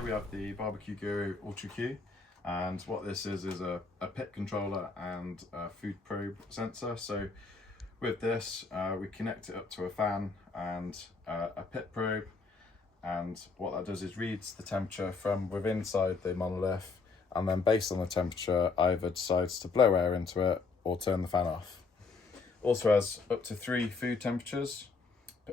here we have the BBQ Guru Ultra Q, and what this is a pit controller and a food probe sensor. So with this we connect it up to a fan and a pit probe, and what that does is reads the temperature from within inside the monolith, and then based on the temperature either decides to blow air into it or turn the fan off. Also has up to 3 food temperatures,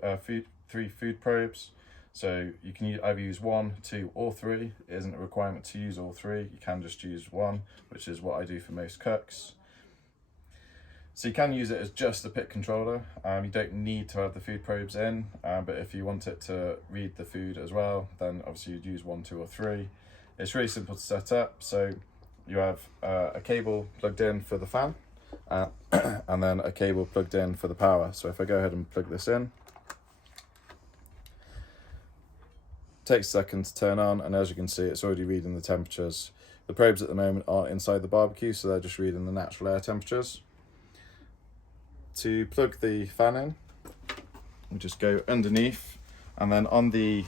3 food probes. So you can either use 1, 2 or 3. It isn't a requirement to use all 3. You can just use 1, which is what I do for most cooks. So you can use it as just a pit controller. You don't need to have the food probes in, but if you want it to read the food as well, then obviously you'd use 1, 2 or 3. It's really simple to set up. So you have a cable plugged in for the fan, and then a cable plugged in for the power. So if I go ahead and plug this in, takes a second to turn on, and as you can see, it's already reading the temperatures. The probes at the moment aren't inside the barbecue, so they're just reading the natural air temperatures. To plug the fan in, you just go underneath, and then on the,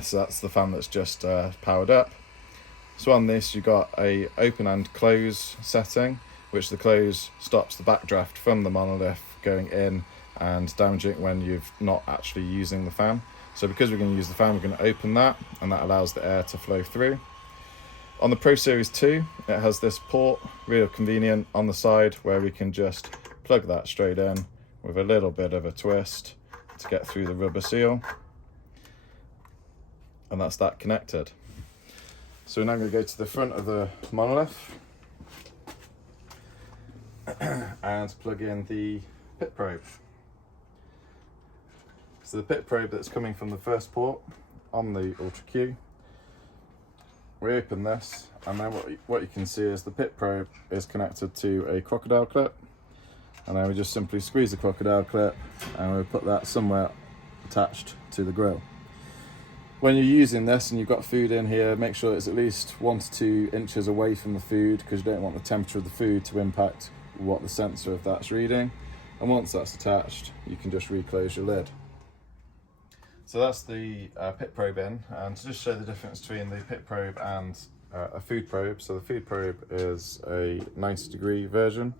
so that's the fan that's just powered up. So on this, you've got a open and close setting, which the close stops the backdraft from the monolith going in and damaging it when you're not actually using the fan. So because we're going to use the fan, we're going to open that, and that allows the air to flow through. On the Pro Series 2, it has this port, real convenient, on the side where we can just plug that straight in with a little bit of a twist to get through the rubber seal. And that's that connected. So now I'm going to go to the front of the monolith and plug in the pit probe. So the pit probe that's coming from the first port on the Ultra Q, we open this, and then what you can see is the pit probe is connected to a crocodile clip, and then we just simply squeeze the crocodile clip and we put that somewhere attached to the grill. When you're using this and you've got food in here, make sure it's at least 1 to 2 inches away from the food, because you don't want the temperature of the food to impact what the sensor of that's reading. And once that's attached, you can just reclose your lid. So that's the pit probe in, and to just show the difference between the pit probe and a food probe. So the food probe is a 90-degree version,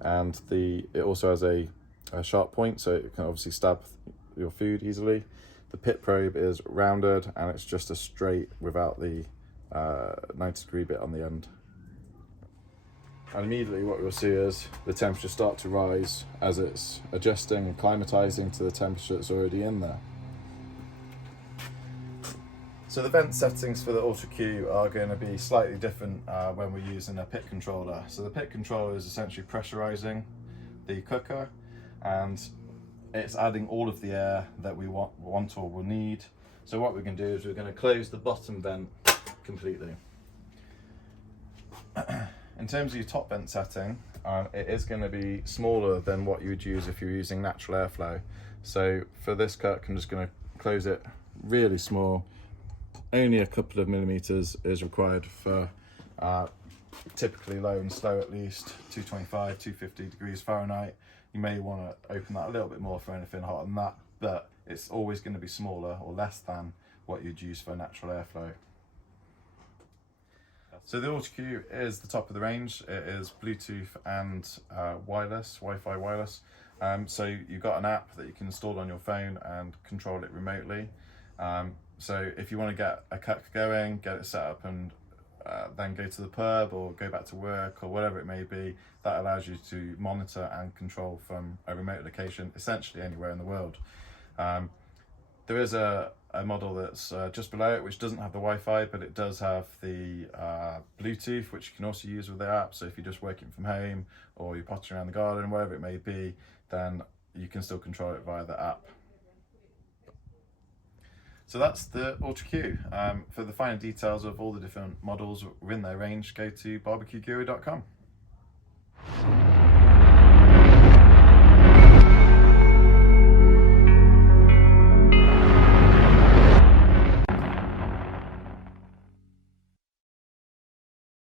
and it also has a sharp point, so it can obviously stab your food easily. The pit probe is rounded, and it's just a straight without the 90-degree bit on the end. And immediately what you'll see is the temperature start to rise as it's adjusting and climatizing to the temperature that's already in there. So the vent settings for the Ultra Q are going to be slightly different when we're using a pit controller. So the pit controller is essentially pressurizing the cooker, and it's adding all of the air that we want or will need. So what we're going to do is we're going to close the bottom vent completely. In terms of your top vent setting, it is going to be smaller than what you would use if you're using natural airflow. So for this cook, I'm just going to close it really small. Only a couple of millimeters is required for typically low and slow, at least 225, 250 degrees Fahrenheit. You may want to open that a little bit more for anything hotter than that, but it's always going to be smaller or less than what you'd use for natural airflow. So the Ultra Q is the top of the range. It is Bluetooth and wireless, Wi-Fi wireless. So you've got an app that you can install on your phone and control it remotely. So if you want to get a cook going, get it set up, and then go to the pub or go back to work or whatever it may be, that allows you to monitor and control from a remote location, essentially anywhere in the world. There is a model that's just below it, which doesn't have the Wi-Fi, but it does have the Bluetooth, which you can also use with the app. So if you're just working from home or you're pottering around the garden, wherever it may be, then you can still control it via the app. So that's the Ultra Q. For the finer details of all the different models within their range, go to bbqguru.com.